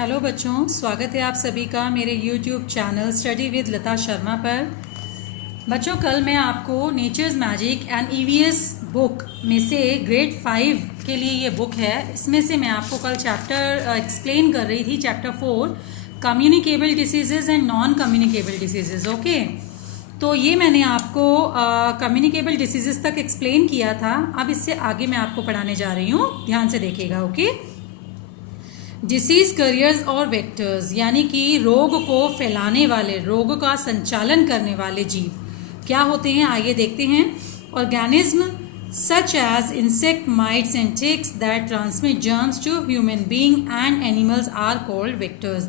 Hello बच्चों, स्वागत है आप सभी का मेरे YouTube channel study with Lata Sharma पर। बच्चों, कल मैं आपको nature's magic and EVS book में से ग्रेड 5 के लिए ये बुक है। इसमें से मैं आपको कल चैप्टर एक्सप्लेन कर रही थी, chapter 4 communicable diseases and non communicable diseases. Okay, तो ये मैंने आपको कम्युनिकेबल डिसीजेज तक एक्सप्लेन किया था। अब इससे आगे मैं आपको पढ़ाने जा रही हूँ, ध्यान से देखिएगा। ओके, डिसीज करियर्स और वेक्टर्स, यानी कि रोग को फैलाने वाले, रोग का संचालन करने वाले जीव क्या होते हैं, आइए देखते हैं। Organism such as insect, mites and ticks that transmit germs to human being and animals are called vectors.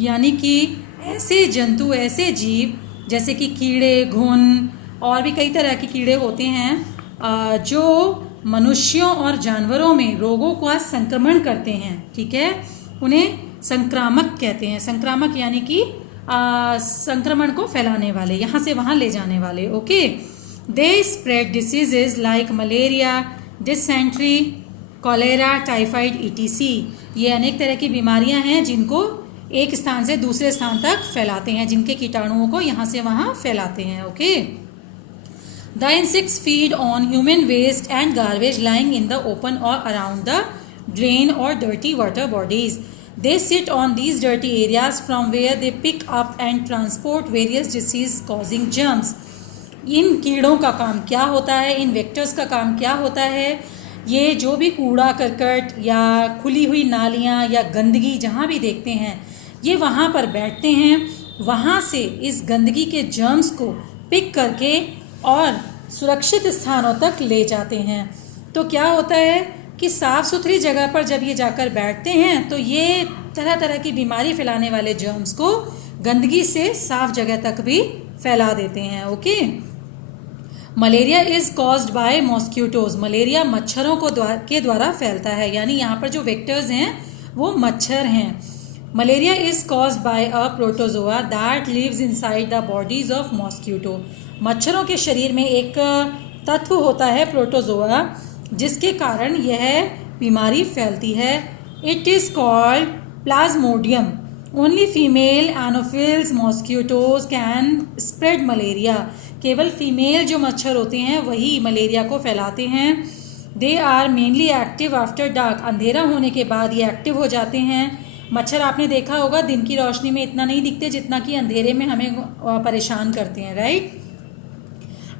यानी कि ऐसे जंतु, ऐसे जीव जैसे कि कीड़े, घुन और भी कई तरह के कीड़े होते हैं जो मनुष्यों और जानवरों में रोगों का संक्रमण करते हैं। ठीक है, उन्हें संक्रामक कहते हैं। संक्रामक यानी कि संक्रमण को फैलाने वाले, यहाँ से वहाँ ले जाने वाले। Okay, they spread diseases like malaria, dysentery, cholera, typhoid ETC। ये अनेक तरह की बीमारियां हैं जिनको एक स्थान से दूसरे स्थान तक फैलाते हैं, जिनके कीटाणुओं को यहाँ से वहाँ फैलाते हैं। Okay, The insects feed on human waste and garbage lying in the open or around the drain or dirty water bodies. They sit on these dirty areas from where they pick up and transport various disease-causing germs. इन कीड़ों का काम क्या होता है, इन vectors का काम क्या होता है? ये जो भी कूड़ा करकट या खुली हुई नालियाँ या गंदगी जहाँ भी देखते हैं, ये वहाँ पर बैठते हैं, वहाँ से इस गंदगी के जर्म्स को पिक करके और सुरक्षित स्थानों तक ले जाते हैं। तो क्या होता है कि साफ़ सुथरी जगह पर जब ये जाकर बैठते हैं तो ये तरह तरह की बीमारी फैलाने वाले जर्म्स को गंदगी से साफ जगह तक भी फैला देते हैं। Okay, malaria is caused bye mosquitoes. Malaria मच्छरों के द्वारा फैलता है, यानी यहाँ पर जो वेक्टर्स हैं वो मच्छर हैं। Malaria is caused by a protozoa that lives inside the bodies of mosquito. मच्छरों के शरीर में एक तत्व होता है प्रोटोजोआ, जिसके कारण यह बीमारी फैलती है। It is called plasmodium. Only female anopheles mosquitoes can spread malaria. केवल फीमेल जो मच्छर होते हैं वही मलेरिया को फैलाते हैं। They are mainly active after dark. अंधेरा होने के बाद ये एक्टिव हो जाते हैं। मच्छर आपने देखा होगा दिन की रोशनी में इतना नहीं दिखते जितना कि अंधेरे में हमें परेशान करते हैं, right?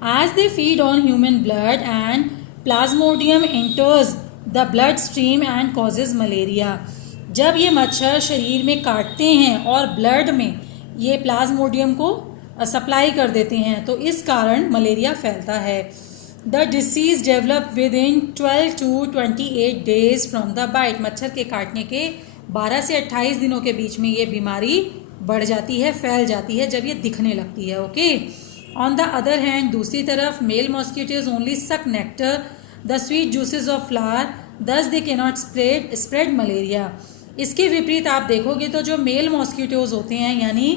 As they feed on human blood and plasmodium enters the blood stream and causes malaria. जब ये मच्छर शरीर में काटते हैं और ब्लड में ये प्लाज्मोडियम को सप्लाई कर देते हैं तो इस कारण मलेरिया फैलता है। The disease develop within 12 to 28 days from the bite. मच्छर के काटने के 12 से 28 दिनों के बीच में ये बीमारी बढ़ जाती है, फैल जाती है जब ये दिखने लगती है। Okay, on the other hand, दूसरी तरफ, मेल मॉस्किटोज ओनली सक nectar the sweet juices of flower, दस दे के नॉट स्प्रेड मलेरिया। इसके विपरीत आप देखोगे तो जो मेल मॉस्किटोज होते हैं, यानी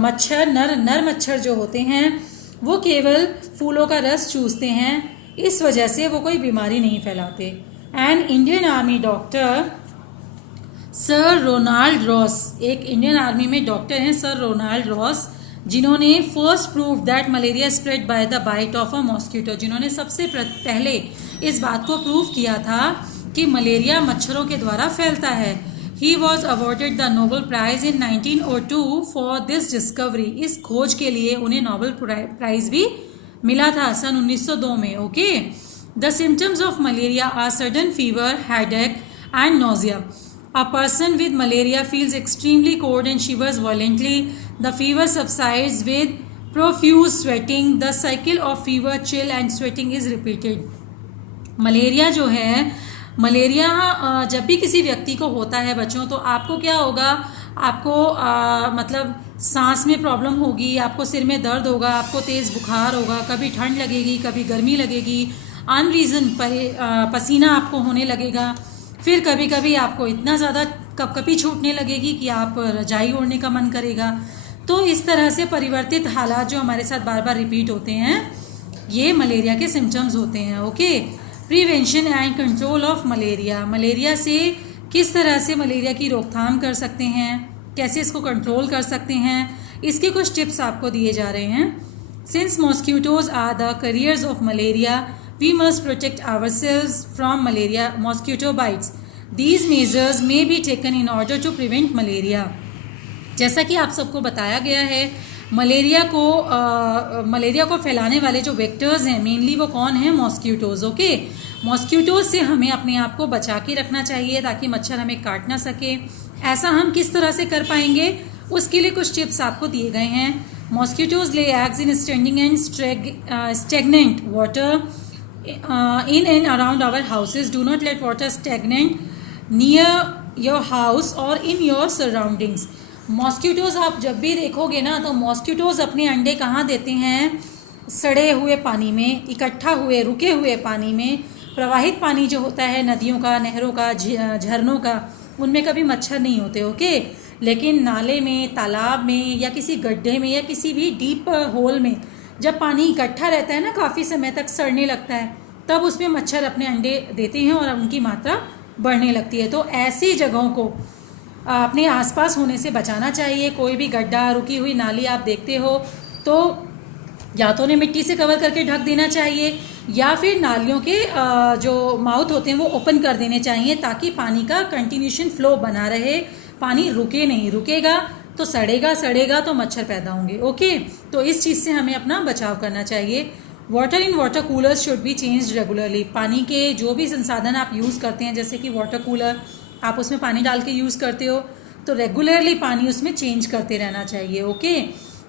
मच्छर, नर मच्छर जो होते हैं, वो केवल फूलों का रस चूसते हैं, इस वजह से वो कोई बीमारी नहीं फैलाते। And Indian army doctor sir Ronald Ross, एक इंडियन आर्मी में डॉक्टर हैं सर रोनाल्ड रॉस, जिन्होंने first prove that malaria spread by the bite of a mosquito. जिन्होंने सबसे पहले इस बात को प्रूव किया था कि मलेरिया मच्छरों के द्वारा फैलता है। He was awarded the Nobel prize in 1902 for this discovery. इस खोज के लिए उन्हें नोबेल प्राइज भी मिला था सन 1902 में। Okay, the symptoms of malaria are sudden fever, headache and nausea. A person with malaria feels extremely cold and shivers violently. The fever subsides with profuse sweating. The cycle of fever, chill and sweating is repeated. Malaria जो है, malaria जब भी किसी व्यक्ति को होता है बच्चों, तो आपको क्या होगा, आपको मतलब सांस में प्रॉब्लम होगी, आपको सिर में दर्द होगा, आपको तेज़ बुखार होगा, कभी ठंड लगेगी, कभी गर्मी लगेगी, अनरीज़न पसीना आपको होने लगेगा, फिर कभी कभी आपको इतना ज़्यादा कपकपी छूटने लगेगी कि आप रजाई ओढ़ने का मन करेगा। तो इस तरह से परिवर्तित हालात जो हमारे साथ बार बार रिपीट होते हैं, ये मलेरिया के सिम्टम्स होते हैं। Okay, prevention and control of malaria. Malaria से किस तरह से मलेरिया की रोकथाम कर सकते हैं, कैसे इसको कंट्रोल कर सकते हैं, इसके कुछ टिप्स आपको दिए जा रहे हैं। Since mosquitoes are the carriers of malaria, we must protect ourselves from malaria mosquito bites. These measures may be taken in order to prevent malaria. जैसा कि आप सबको बताया गया है, मलेरिया को फैलाने वाले जो वेक्टर्स हैं मेनली वो कौन है, मॉस्क्यूटोज। ओके, मॉस्क्यूटोज से हमें अपने आप को बचा के रखना चाहिए ताकि मच्छर हमें काट ना सके। ऐसा हम किस तरह से कर पाएंगे, उसके लिए कुछ टिप्स आपको दिए गए हैं। Mosquitoes lay eggs in standing and stagnant water in and around our houses. Do not let water stagnant near your house or in your surroundings. मॉस्क्यूटोज़ आप जब भी देखोगे ना तो मॉस्क्यूटोज़ अपने अंडे कहाँ देते हैं, सड़े हुए पानी में, इकट्ठा हुए रुके हुए पानी में। प्रवाहित पानी जो होता है नदियों का, नहरों का, झरनों का, उनमें कभी मच्छर नहीं होते। ओके, लेकिन नाले में, तालाब में या किसी गड्ढे में या किसी भी डीप होल में जब पानी इकट्ठा रहता है ना, काफ़ी समय तक सड़ने लगता है, तब उसमें मच्छर अपने अंडे देते हैं और उनकी मात्रा बढ़ने लगती है। तो ऐसी जगहों को अपने आसपास होने से बचाना चाहिए। कोई भी गड्ढा, रुकी हुई नाली आप देखते हो तो या तो उन्हें मिट्टी से कवर करके ढक देना चाहिए या फिर नालियों के जो माउथ होते हैं वो ओपन कर देने चाहिए ताकि पानी का कंटिन्यूशन फ्लो बना रहे, पानी रुके नहीं। रुकेगा तो सड़ेगा तो मच्छर पैदा होंगे। ओके, तो इस चीज़ से हमें अपना बचाव करना चाहिए। Water in water coolers should be change regularly. पानी के जो भी संसाधन आप यूज़ करते हैं, जैसे कि वाटर कूलर, आप उसमें पानी डाल के यूज़ करते हो तो रेगुलरली पानी उसमें चेंज करते रहना चाहिए। Okay,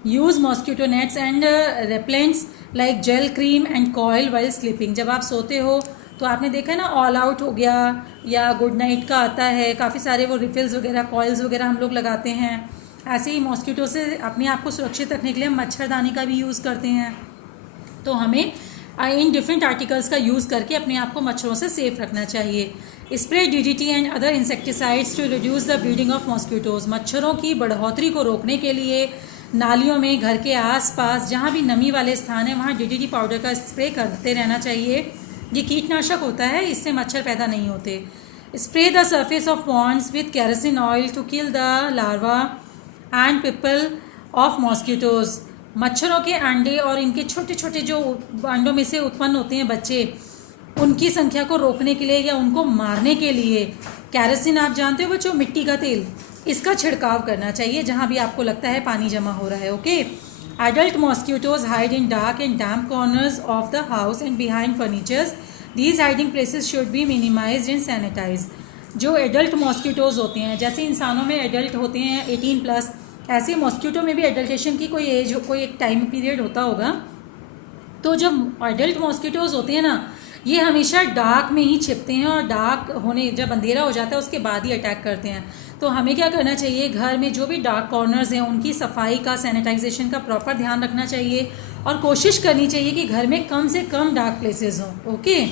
use mosquito nets and repellents like gel cream and coil while sleeping. जब आप सोते हो तो आपने देखा है ना, ऑल आउट हो गया या गुड नाइट का आता है, काफ़ी सारे वो रिफिल्स वगैरह, कॉयल्स वगैरह हम लोग लगाते हैं। ऐसे ही मॉस्किटो से अपने आप को सुरक्षित रखने के लिए हम मच्छरदानी का भी यूज़ करते हैं। तो हमें इन डिफरेंट आर्टिकल्स का यूज़ करके अपने आप को मच्छरों से सेफ रखना चाहिए। Spray DDT and other insecticides to reduce the breeding of mosquitoes. मच्छरों की बढ़ोतरी को रोकने के लिए नालियों में, घर के आसपास जहाँ भी नमी वाले स्थान है वहाँ DDT पाउडर का स्प्रे करते रहना चाहिए। ये कीटनाशक होता है, इससे मच्छर पैदा नहीं होते। Spray the surface of ponds with kerosene oil to kill the larva and pupae of mosquitoes. मच्छरों के अंडे और इनके छोटे छोटे जो अंडों में से उत्पन्न होते हैं बच्चे, उनकी संख्या को रोकने के लिए या उनको मारने के लिए केरोसिन, आप जानते हो बच्चों, मिट्टी का तेल, इसका छिड़काव करना चाहिए जहाँ भी आपको लगता है पानी जमा हो रहा है। Okay, adult mosquitoes hide in dark and damp corners of the house and behind furnitures. These hiding places should be minimised and sanitise. जो एडल्ट मॉस्किटोज होते हैं, जैसे इंसानों में एडल्ट होते हैं 18+, ऐसे मॉस्किटो में भी एडल्टेशन की कोई एज, कोई एक टाइम पीरियड होता होगा। तो जब एडल्ट मॉस्किटोज होते हैं ना, ये हमेशा डार्क में ही छिपते हैं और डार्क होने, जब अंधेरा हो जाता है उसके बाद ही अटैक करते हैं। तो हमें क्या करना चाहिए, घर में जो भी डार्क कॉर्नर्स हैं उनकी सफाई का, सैनिटाइजेशन का प्रॉपर ध्यान रखना चाहिए और कोशिश करनी चाहिए कि घर में कम से कम डार्क प्लेसेस हों। ओके,